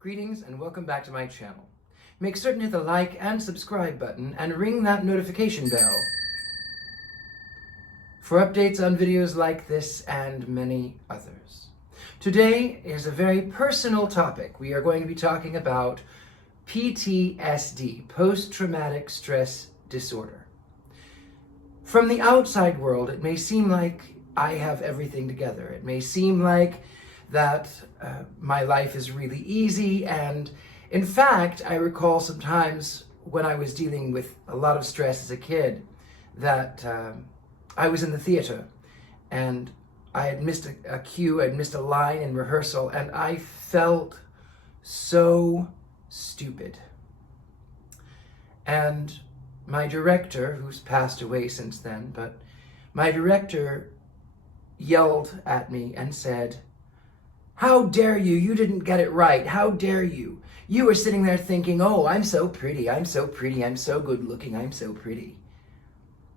Greetings and welcome back to my channel. Make certain to hit the like and subscribe button and ring that notification bell for updates on videos like this and many others. Today is a very personal topic. We are going to be talking about PTSD, post-traumatic stress disorder. From the outside world, it may seem like I have everything together. It may seem like that my life is really easy, and in fact, I recall sometimes when I was dealing with a lot of stress as a kid that I was in the theater and I had missed a cue, I'd missed a line in rehearsal, and I felt so stupid. And my director, who's passed away since then, but my director yelled at me and said, "How dare you? You didn't get it right. How dare you? You were sitting there thinking, oh, I'm so pretty, I'm so pretty, I'm so good looking, I'm so pretty."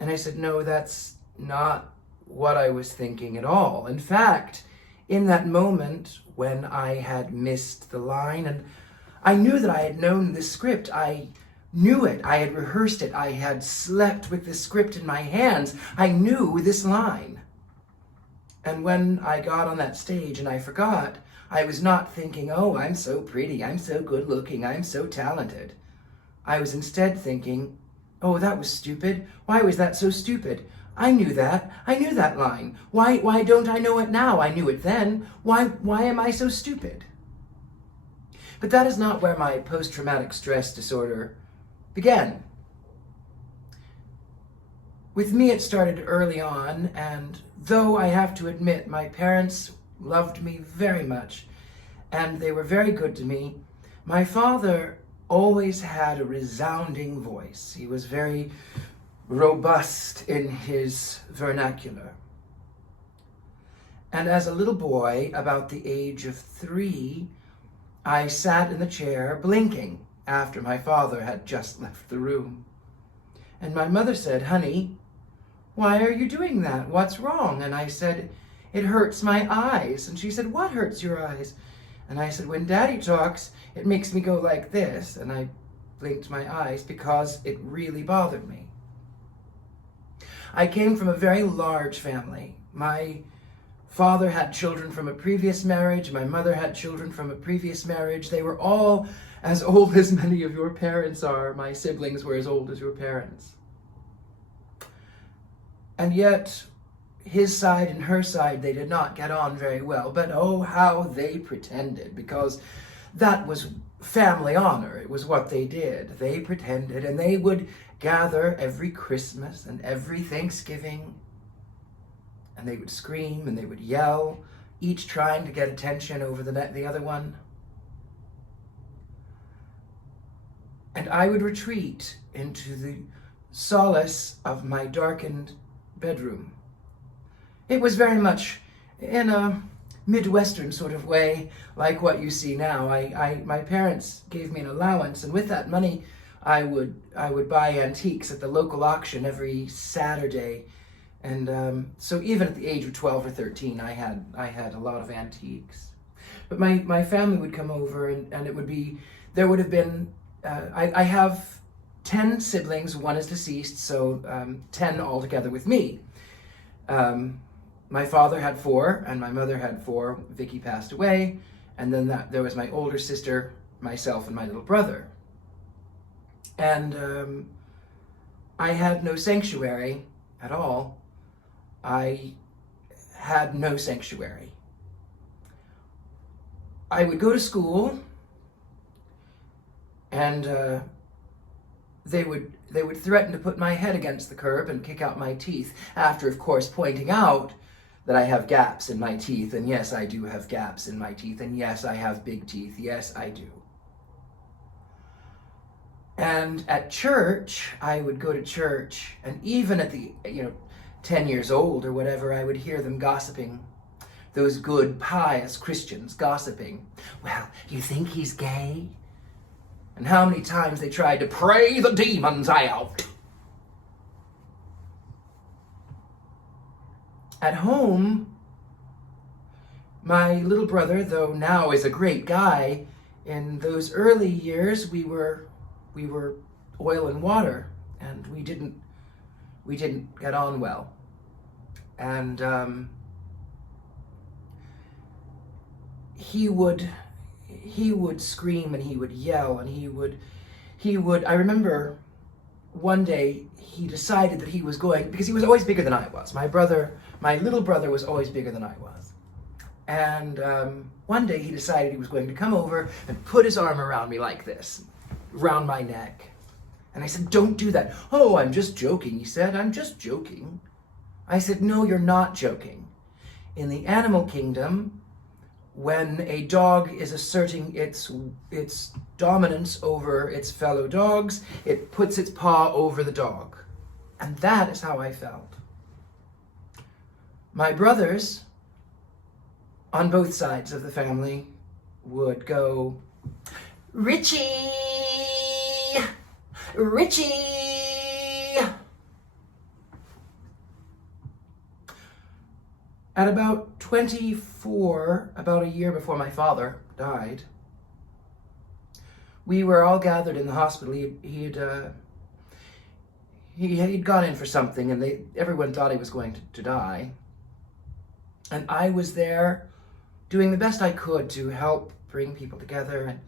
And I said, no, that's not what I was thinking at all. In fact, in that moment when I had missed the line, and I knew that I had known the script, I knew it, I had rehearsed it, I had slept with the script in my hands, I knew this line. And when I got on that stage and I forgot, I was not thinking, oh, I'm so pretty, I'm so good looking, I'm so talented. I was instead thinking, oh, that was stupid. Why was that so stupid? I knew that line. Why don't I know it now? I knew it then. Why am I so stupid? But that is not where my post-traumatic stress disorder began. With me, it started early on, and though I have to admit my parents loved me very much, and they were very good to me, my father always had a resounding voice. He was very robust in his vernacular. And as a little boy, about the age of 3, I sat in the chair blinking after my father had just left the room. And my mother said, "Honey, why are you doing that? What's wrong?" And I said, "It hurts my eyes." And she said, "What hurts your eyes?" And I said, "When Daddy talks, it makes me go like this." And I blinked my eyes because it really bothered me. I came from a very large family. My father had children from a previous marriage. My mother had children from a previous marriage. They were all as old as many of your parents are. My siblings were as old as your parents. And yet, his side and her side, they did not get on very well. But oh, how they pretended, because that was family honor. It was what they did. They pretended, and they would gather every Christmas and every Thanksgiving, and they would scream and they would yell, each trying to get attention over the other one. And I would retreat into the solace of my darkened bedroom. It was very much in a Midwestern sort of way, like what you see now. My parents gave me an allowance, and with that money, I would buy antiques at the local auction every Saturday. And so even at the age of 12 or 13, I had a lot of antiques. But my family would come over, and it would be, there would have been, I have 10 siblings, one is deceased, so 10 altogether with me. My father had 4, and my mother had 4. Vicky passed away, and then there was my older sister, myself, and my little brother. And I had no sanctuary at all. I had no sanctuary. I would go to school, and they would threaten to put my head against the curb and kick out my teeth, after, of course, pointing out that I have gaps in my teeth. And yes, I do have gaps in my teeth. And yes, I have big teeth. Yes, I do. And at church, I would go to church, and even at the, 10 years old or whatever, I would hear them gossiping. Those good, pious Christians gossiping. "Well, you think he's gay?" And how many times they tried to pray the demons out. At home, my little brother, though now is a great guy, In those early years, we were oil and water, and we didn't get on well. And he would scream and he would yell and he would. I remember one day he decided that he was going, because he was always bigger than I was. My little brother was always bigger than I was. And one day he decided he was going to come over and put his arm around me like this, around my neck. And I said, "Don't do that." "Oh, I'm just joking," he said. "I'm just joking." I said, "No, you're not joking. In the animal kingdom, when a dog is asserting its dominance over its fellow dogs, it puts its paw over the dog." And that is how I felt. My brothers, on both sides of the family, would go, "Richie! Richie!" At about 24, about a year before my father died, we were all gathered in the hospital. He'd gone in for something, and everyone thought he was going to die. And I was there doing the best I could to help bring people together. And,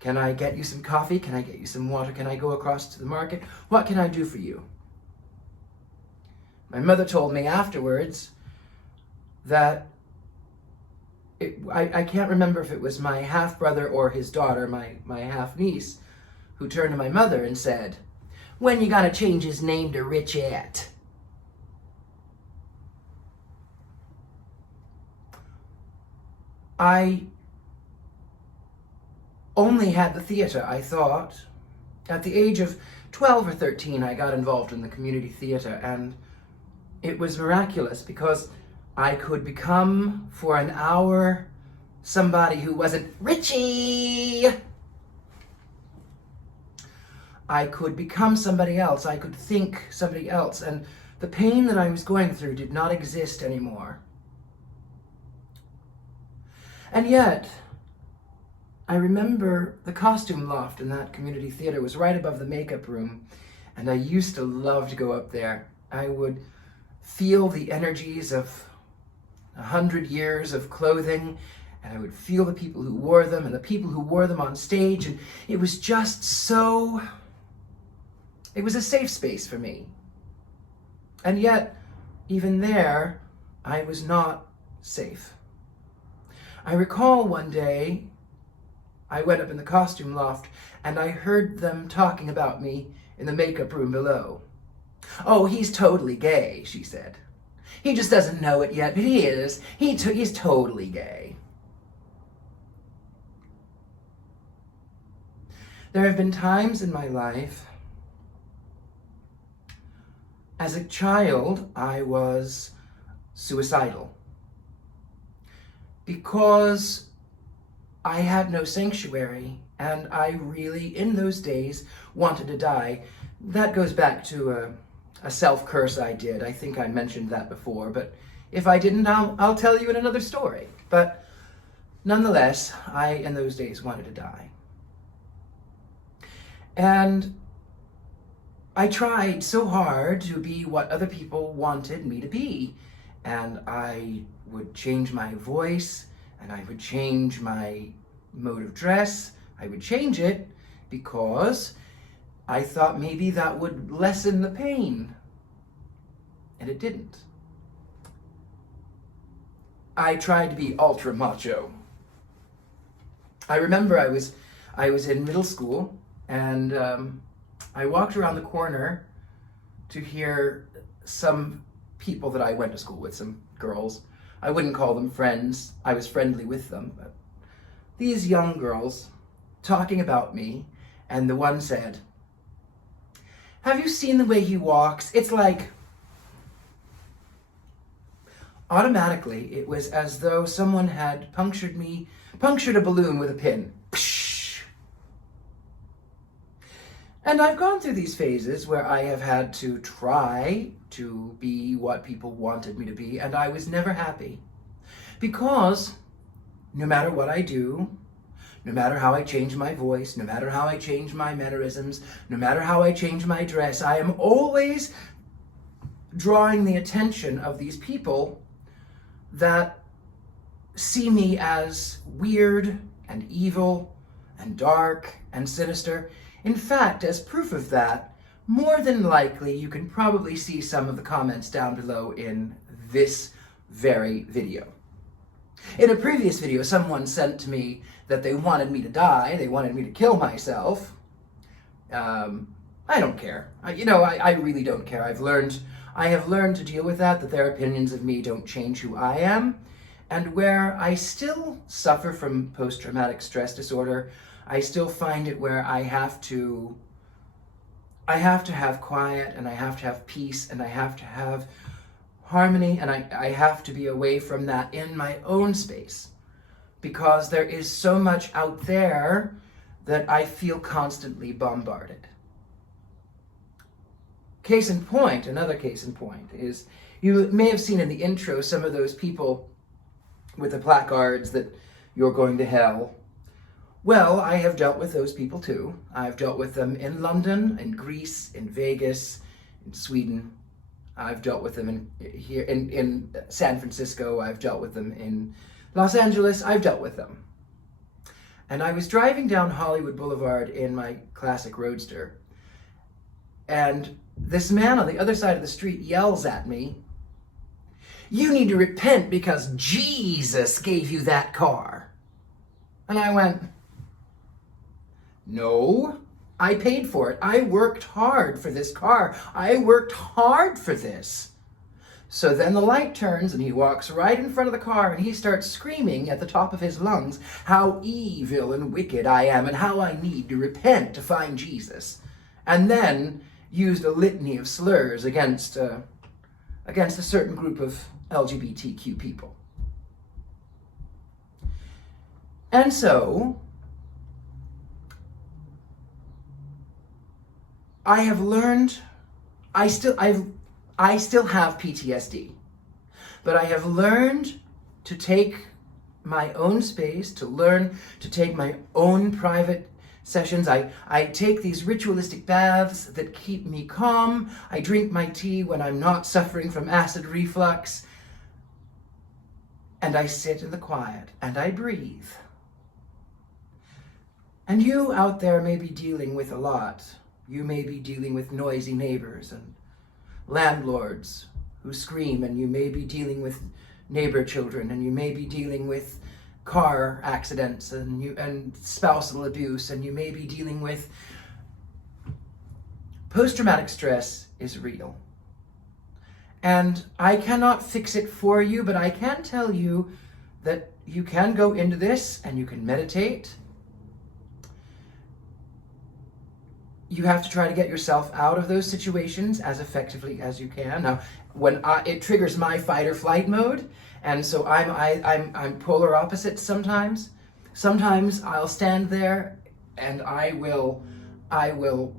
"Can I get you some coffee? Can I get you some water? Can I go across to the market? What can I do for you?" My mother told me afterwards that I can't remember if it was my half-brother or his daughter, my half-niece, who turned to my mother and said, "When you gonna change his name to Richard?" I only had the theater, I thought. At the age of 12 or 13, I got involved in the community theater, and it was miraculous because I could become, for an hour, somebody who wasn't Richie. I could become somebody else. I could think somebody else, and the pain that I was going through did not exist anymore. And yet, I remember the costume loft in that community theater was right above the makeup room, and I used to love to go up there. I would feel the energies of 100 years of clothing, and I would feel the people who wore them and the people who wore them on stage, and it was just so... It was a safe space for me. And yet, even there, I was not safe. I recall one day, I went up in the costume loft, and I heard them talking about me in the makeup room below. "Oh, he's totally gay," she said. "He just doesn't know it yet, but he is. He's totally gay." There have been times in my life. As a child, I was suicidal because I had no sanctuary, and I really, in those days, wanted to die. That goes back to a self-curse I did. I think I mentioned that before, but if I didn't, I'll tell you in another story. But nonetheless, I, in those days, wanted to die. And I tried so hard to be what other people wanted me to be. And I would change my voice, and I would change my mode of dress. I would change it because I thought maybe that would lessen the pain. And it didn't. I tried to be ultra macho. I remember I was in middle school, and I walked around the corner to hear some people that I went to school with, some girls. I wouldn't call them friends. I was friendly with them, but these young girls talking about me, and the one said, "Have you seen the way he walks? It's like..." Automatically, it was as though someone had punctured a balloon with a pin. Psh! And I've gone through these phases where I have had to try to be what people wanted me to be, and I was never happy. Because no matter what I do, no matter how I change my voice, no matter how I change my mannerisms, no matter how I change my dress, I am always drawing the attention of these people that see me as weird and evil and dark and sinister. In fact, as proof of that, more than likely, you can probably see some of the comments down below in this very video. In a previous video, someone sent to me that they wanted me to die, they wanted me to kill myself. I don't care. I really don't care. I have learned to deal with that their opinions of me don't change who I am. And where I still suffer from post-traumatic stress disorder, I still find it where I have to have quiet, and I have to have peace, and I have to have harmony, and I have to be away from that in my own space, because there is so much out there that I feel constantly bombarded. Another case in point is, you may have seen in the intro some of those people with the placards that you're going to hell. Well, I have dealt with those people too. I've dealt with them in London, in Greece, in Vegas, in Sweden. I've dealt with them here in San Francisco. I've dealt with them in Los Angeles. I've dealt with them. And I was driving down Hollywood Boulevard in my classic Roadster, and this man on the other side of the street yells at me, "You need to repent because Jesus gave you that car." And I went, "No, I paid for it. I worked hard for this car. I worked hard for this." So then the light turns and he walks right in front of the car and he starts screaming at the top of his lungs how evil and wicked I am and how I need to repent to find Jesus. And then used a litany of slurs against a certain group of LGBTQ people. And so I have learned, I still have PTSD, but I have learned to take my own space, to learn to take my own private sessions. I take these ritualistic baths that keep me calm. I drink my tea when I'm not suffering from acid reflux. And I sit in the quiet and I breathe. And you out there may be dealing with a lot. You may be dealing with noisy neighbors and landlords who scream, and you may be dealing with neighbor children, and you may be dealing with car accidents and spousal abuse, and you may be dealing with post-traumatic stress is real. And I cannot fix it for you, but I can tell you that you can go into this and you can meditate. You have to try to get yourself out of those situations as effectively as you can. Now, when it triggers my fight or flight mode, and so I'm polar opposites sometimes. Sometimes I'll stand there and I will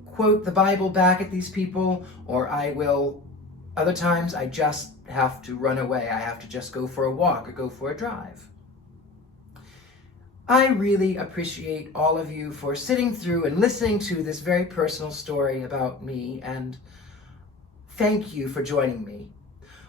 quote the Bible back at these people, or other times I just have to run away. I have to just go for a walk or go for a drive. I really appreciate all of you for sitting through and listening to this very personal story about me, and thank you for joining me.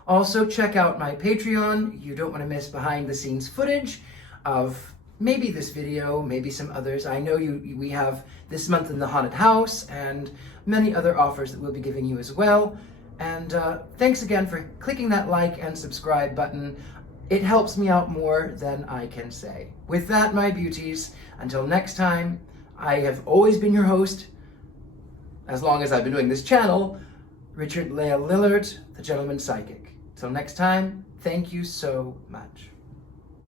Also, check out my Patreon. You don't want to miss behind the scenes footage of maybe this video, maybe some others. I know we have this month in the haunted house and many other offers that we'll be giving you as well. And thanks again for clicking that like and subscribe button. It helps me out more than I can say. With that, my beauties, until next time, I have always been your host, as long as I've been doing this channel, Richard-Lael Lillard, the Gentleman Psychic. Till next time, thank you so much.